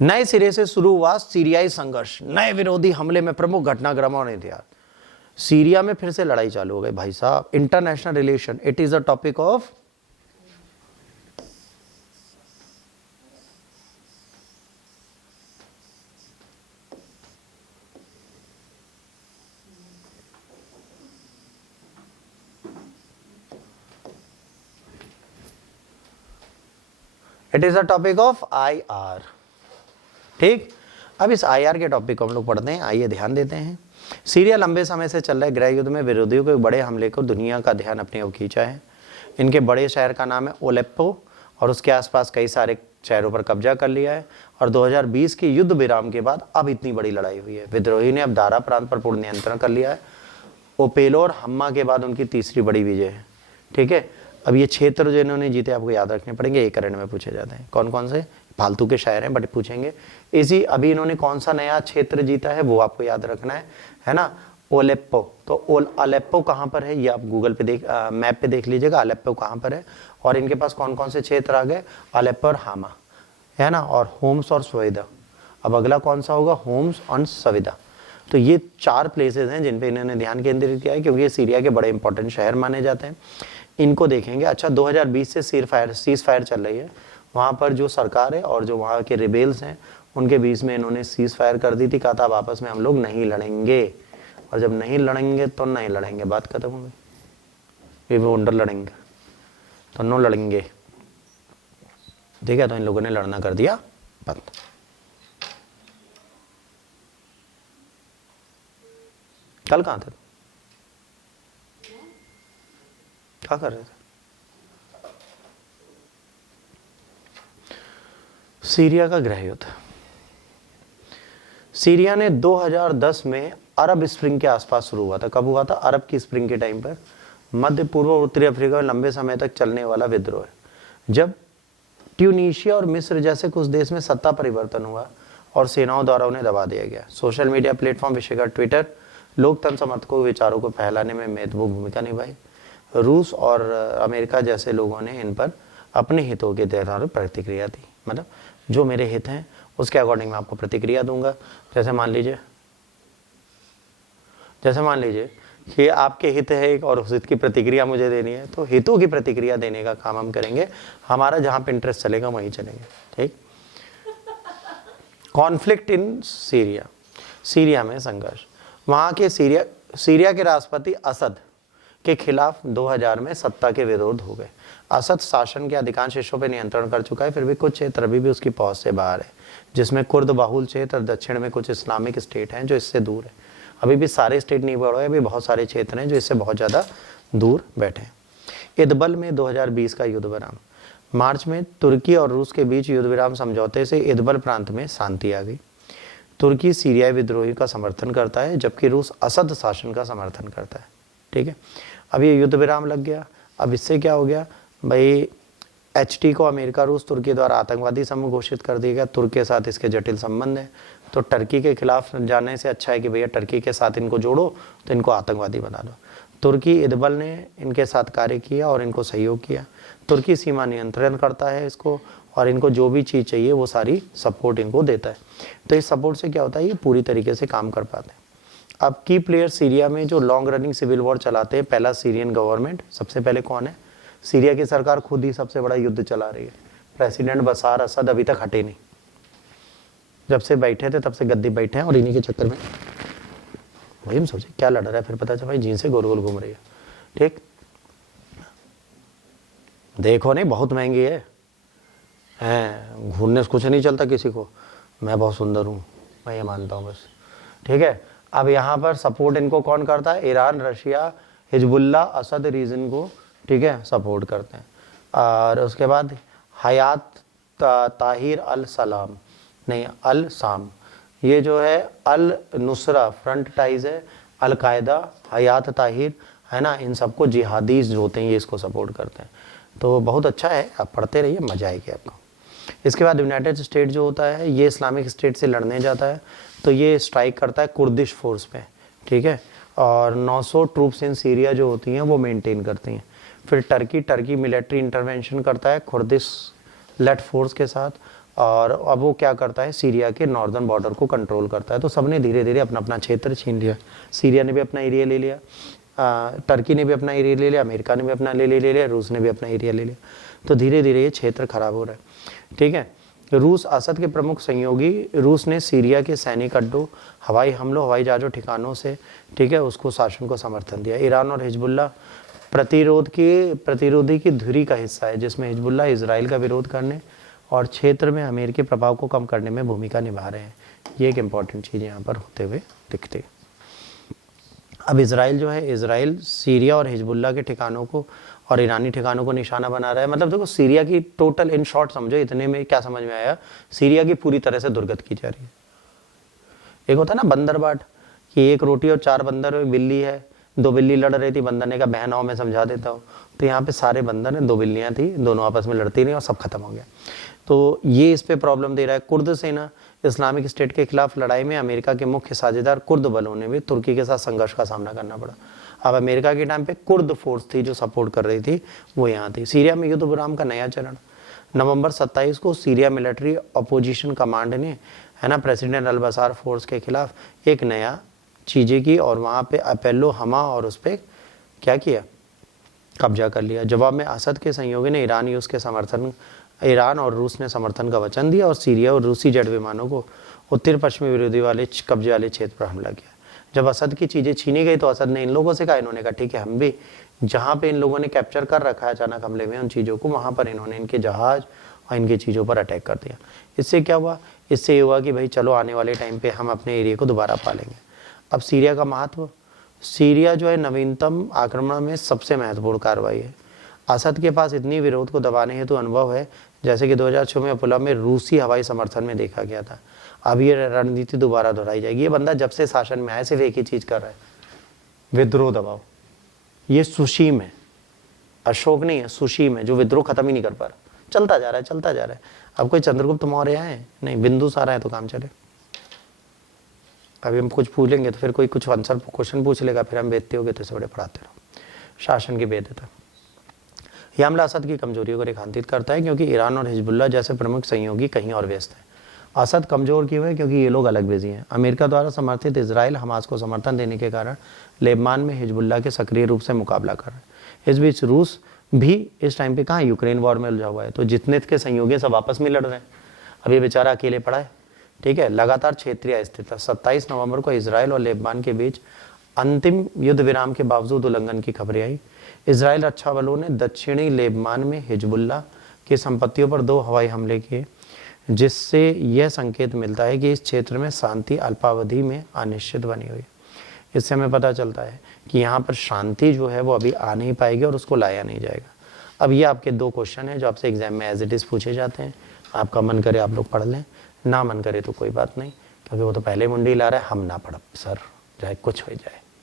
नए सिरे से शुरू हुआ सीरियाई संघर्ष, नए विरोधी हमले में प्रमुख घटनाक्रमों ने दिया। सीरिया में फिर से लड़ाई चालू हो गई भाई साहब। International relation, it is a topic of it is a topic of IR। ठीक, अब इस IR के टॉपिक को हम लोग पढ़ते हैं, आइए ध्यान देते हैं। सीरिया लंबे समय से चल रहे गृह युद्ध में विरोधियों के बड़े हमले को दुनिया का ध्यान अपनी ओर खींचा है। इनके बड़े शहर का नाम है ओलेप्पो और उसके आसपास कई सारे शहरों पर कब्जा कर लिया है। और 2020 के युद्ध विराम के बाद अब इतनी बड़ी लड़ाई हुई है। विद्रोही ने अब दारा प्रांत पर पूर्ण नियंत्रण कर लिया है। ओपेलो और हम्मा के बाद उनकी तीसरी बड़ी विजय है। ठीक है, अब ये क्षेत्र जो इन्होंने जीते आपको याद रखने पड़ेंगे, एक करंट में पूछे जाते हैं। कौन कौन से फालतू के शायर हैं बट पूछेंगे। इसी अभी इन्होंने कौन सा नया क्षेत्र जीता है वो आपको याद रखना है ना। ओलेप्पो, तो अलेप्पो कहाँ पर है ये आप गूगल पे मैप पे देख लीजिएगा, अलेप्पो कहाँ पर है। और इनके पास कौन कौन से क्षेत्र आ गए, अलेप्पो और हामा, है ना, और होम्स और सविदा। अब अगला कौन सा होगा, होम्स और सविदा। तो ये 4 प्लेसेस हैं जिन पे इन्होंने ध्यान केंद्रित किया है, क्योंकि ये सीरिया के बड़े इंपॉर्टेंट शहर माने जाते हैं। इनको देखेंगे। अच्छा, 2020 से सीज फायर चल रही है। वहाँ पर जो सरकार है और जो वहाँ के रिबेल्स हैं उनके बीच में इन्होंने सीज फायर कर दी थी। कहा था अब आपस में हम लोग नहीं लड़ेंगे, और जब नहीं लड़ेंगे तो नहीं लड़ेंगे, बात खत्म हो गई। वी वोंट लड़ेंगे तो नो लड़ेंगे, ठीक है। तो इन लोगों ने लड़ना कर दिया बंद। कल कहाँ थे, क्या कर रहे थे? सीरिया का गृह युद्ध। सीरिया ने 2010 में अरब स्प्रिंग के आसपास शुरू हुआ था। कब हुआ था, अरब की स्प्रिंग के टाइम पर। मध्य पूर्व और उत्तरी अफ्रीका में लंबे समय तक चलने वाला विद्रोह है। जब ट्यूनीशिया और मिस्र जैसे कुछ देश में सत्ता परिवर्तन हुआ और सेनाओं द्वारा उन्हें दबा दिया गया। सोशल मीडिया प्लेटफॉर्म विशेषकर ट्विटर लोकतंत्र समर्थकों के विचारों को फैलाने में महत्वपूर्ण भूमिका निभाई। रूस और अमेरिका जैसे लोगों ने इन पर अपने हितों के आधार पर प्रतिक्रिया दी। मतलब जो मेरे हित हैं उसके अकॉर्डिंग मैं आपको प्रतिक्रिया दूंगा। जैसे मान लीजिए कि आपके हित है एक और उस हित की प्रतिक्रिया मुझे देनी है, तो हितों की प्रतिक्रिया देने का काम हम करेंगे। हमारा जहां पे इंटरेस्ट चलेगा वहीं चलेंगे, ठीक। कॉन्फ्लिक्ट इन सीरिया, सीरिया में संघर्ष। वहां के सीरिया के राष्ट्रपति असद के खिलाफ 2000 में सत्ता के विरोध हो गए। असद शासन के अधिकांश हिस्सों पर नियंत्रण कर चुका है, फिर भी कुछ क्षेत्र अभी भी उसकी पहुंच से बाहर है, जिसमें कुर्द बाहुल क्षेत्र और दक्षिण में कुछ इस्लामिक स्टेट हैं जो इससे दूर है। अभी भी सारे स्टेट नहीं बढ़ रहे, अभी बहुत सारे क्षेत्र हैं जो इससे बहुत ज़्यादा दूर बैठे हैं। इदबल में 2020 का युद्ध विराम। मार्च में तुर्की और रूस के बीच युद्ध विराम समझौते से इदबल प्रांत में शांति आ गई। तुर्की सीरियाई विद्रोही का समर्थन करता है जबकि रूस असद शासन का समर्थन करता है, ठीक है। अब ये युद्ध विराम लग गया। अब इससे क्या हो गया भाई, HT को अमेरिका रूस तुर्की द्वारा आतंकवादी समूह घोषित कर दिया गया। तुर्की के साथ इसके जटिल संबंध है, तो टर्की के खिलाफ जाने से अच्छा है कि भैया टर्की के साथ इनको जोड़ो, तो इनको आतंकवादी बना दो। तुर्की इदबल ने इनके साथ कार्य किया और इनको सहयोग किया। तुर्की सीमा नियंत्रण करता है इसको, और इनको जो भी चीज़ चाहिए वो सारी सपोर्ट इनको देता है। तो इस सपोर्ट से क्या होता है, ये पूरी तरीके से काम कर पाते हैं। अब की प्लेयर सीरिया में जो लॉन्ग रनिंग सिविल वॉर चलाते हैं, पहला सीरियन गवर्नमेंट। सबसे पहले कौन है, सीरिया की सरकार खुद ही सबसे बड़ा युद्ध चला रही है। प्रेसिडेंट बसार असद अभी तक हटे नहीं, जब से बैठे थे तब से गद्दी बैठे हैं, और इन्हीं के चक्कर में वही हम सोचे क्या लड़ रहा है, फिर पता चला भाई जींस से गोल गोल घूम रही है, ठीक। देखो नहीं बहुत महंगी है, घूरने से कुछ नहीं चलता किसी को, मैं बहुत सुंदर हूँ, मैं ये मानता हूँ बस, ठीक है। अब यहाँ पर सपोर्ट इनको कौन करता है, Iran, Russia, Hezbollah, Assad region को, ठीक है, सपोर्ट करते हैं। और उसके बाद हयात ताहिर अल सलाम, नहीं अल साम, ये जो है अल नुसरा फ्रंट टाइज है, अल कायदा, हयात ताहिर, है ना, इन सबको जिहादीज जो होते हैं ये इसको सपोर्ट करते हैं। तो बहुत अच्छा है, आप पढ़ते रहिए, मजा आएगी आपको। इसके बाद यूनाइटेड स्टेट जो होता है ये इस्लामिक स्टेट से लड़ने जाता है, तो ये स्ट्राइक करता है कुर्दिश फोर्स पे, ठीक है। और 900 ट्रूप्स इन सीरिया जो होती हैं वो मेंटेन करती हैं। फिर टर्की मिलिट्री इंटरवेंशन करता है कुर्दिश लेट फोर्स के साथ, और अब वो क्या करता है, सीरिया के नॉर्दर्न बॉर्डर को कंट्रोल करता है। तो सबने धीरे धीरे अपना अपना क्षेत्र छीन लिया। सीरिया ने भी अपना एरिया ले लिया, टर्की ने भी अपना एरिया ले लिया, अमेरिका ने भी अपना ले लिया, रूस ने भी अपना एरिया ले लिया। तो धीरे धीरे ये क्षेत्र खराब हो रहा है। ठीक है, रूस असद के प्रमुख सहयोगी, रूस ने सीरिया के सैनिक अड्डों, हवाई हमलों, हवाई जहाज़ों, ठिकानों से, ठीक है, उसको शासन को समर्थन दिया। ईरान और हिजबुल्ला प्रतिरोधी की धुरी का हिस्सा है, जिसमें हिजबुल्ला इजराइल का विरोध करने और क्षेत्र में अमेरिकी प्रभाव को कम करने में भूमिका निभा रहे हैं। ये एक इंपॉर्टेंट चीज़ यहाँ पर होते हुए दिखती है। अब इजराइल जो है, इजराइल सीरिया और हिजबुल्ला के ठिकानों को और ईरानी ठिकानों को निशाना बना रहा है। मतलब देखो, सीरिया की टोटल, इन शॉर्ट समझो, इतने में क्या समझ में आया, सीरिया की पूरी तरह से दुर्गत की जा रही है। एक होता है ना बंदर बाट, कि एक रोटी और 4 बंदर, एक बिल्ली है, 2 बिल्ली लड़ रही थी, बंदर ने कहा बहन आओ मैं समझा देता हूँ। तो यहाँ पे सारे बंदर हैं, 2 बिल्लियाँ थी, दोनों आपस में लड़ती रही और सब खत्म हो गया। तो ये इस पे प्रॉब्लम दे रहा है। कुर्द सेना इस्लामिक स्टेट के खिलाफ लड़ाई में अमेरिका के मुख्य साझेदार कुर्द बलों ने भी तुर्की के साथ संघर्ष का सामना करना पड़ा। अब अमेरिका के टाइम पे कुर्द फोर्स थी जो सपोर्ट कर रही थी, वो यहाँ थी। सीरिया में युद्ध विराम का नया चरण, नवंबर 27 को सीरिया मिलिट्री अपोजिशन कमांड ने, है ना, प्रेसिडेंट अल बसार फोर्स के खिलाफ एक नया चीज़ें की और वहाँ पे अपेलो हमा और उस पर क्या किया, कब्जा कर लिया। जवाब में असद के सहयोगी ने ईरान और रूस ने समर्थन का वचन दिया और सीरिया और रूसी जेट विमानों को उत्तर पश्चिमी विरोधी वाले कब्जे वाले क्षेत्र पर हमला किया। जब असद की चीज़ें छीनी गई तो असद ने इन लोगों से कहा, इन्होंने कहा ठीक है, हम भी जहाँ पे इन लोगों ने कैप्चर कर रखा है अचानक हमले में उन चीज़ों को, वहाँ पर इन्होंने इनके जहाज़ और इनकी चीज़ों पर अटैक कर दिया। इससे क्या हुआ, इससे ये हुआ कि भाई चलो आने वाले टाइम पर हम अपने एरिया को दोबारा पालेंगे। अब सीरिया का महत्व, सीरिया जो है नवीनतम आक्रमण में सबसे महत्वपूर्ण कार्रवाई है। असद के पास इतनी विरोध को दबाने हेतु अनुभव है, जैसे कि 2006 में अपोलो में रूसी हवाई समर्थन में देखा गया था। अब ये रणनीति दोबारा दोहराई जाएगी। ये बंदा जब से शासन में आया सिर्फ एक ही चीज़ कर रहा है, विद्रोह दबाओ। ये सुशीम है, अशोक नहीं है, सुशीम है, जो विद्रोह खत्म ही नहीं कर पा रहा, चलता जा रहा है, चलता जा रहा है। अब कोई चंद्रगुप्त मौर्य है नहीं, बिंदुसार है तो काम चले। अभी हम कुछ पूछेंगे तो फिर कोई कुछ आंसर क्वेश्चन पूछ लेगा, फिर हम बेचते होंगे तो इसे बड़े पढ़ाते रहो। शासन की भेद्यता, यह हमला असद की कमजोरियों को रेखांकित करता है, क्योंकि ईरान और हिजबुल्ला जैसे प्रमुख सहयोगी कहीं और व्यस्त हैं। असद कमजोर क्यों है, क्योंकि ये लोग अलग बिजी हैं। अमेरिका द्वारा समर्थित इजराइल हमास को समर्थन देने के कारण लेबनान में हिजबुल्ला के सक्रिय रूप से मुकाबला कर रहे हैं। इस बीच रूस भी इस टाइम पे कहाँ, यूक्रेन वॉर में उलझा हुआ है। तो जितने के सहयोगी सब आपस में लड़ रहे हैं, अब ये बेचारा अकेले पड़ा है। ठीक है, लगातार क्षेत्रीय अस्थिरता। 27 नवंबर को इसराइल और लेबनान के बीच अंतिम युद्ध विराम के बावजूद उल्लंघन की खबरें आई। इसराइल रक्षा बलों ने दक्षिणी लेबनान में हिजबुल्ला की संपत्तियों पर 2 हवाई हमले किए, जिससे यह संकेत मिलता है कि इस क्षेत्र में शांति अल्पावधि में अनिश्चित बनी हुई। इससे हमें पता चलता है कि यहाँ पर शांति जो है वो अभी आ नहीं पाएगी और उसको लाया नहीं जाएगा। अब ये आपके 2 क्वेश्चन हैं जो आपसे एग्जाम में एज इट इज़ पूछे जाते हैं। आपका मन करे आप लोग पढ़ लें, ना मन करे तो कोई बात नहीं, क्योंकि वो तो पहले मुंडी ला रहा है, हम ना पढ़ सर, चाहे कुछ हो जाए।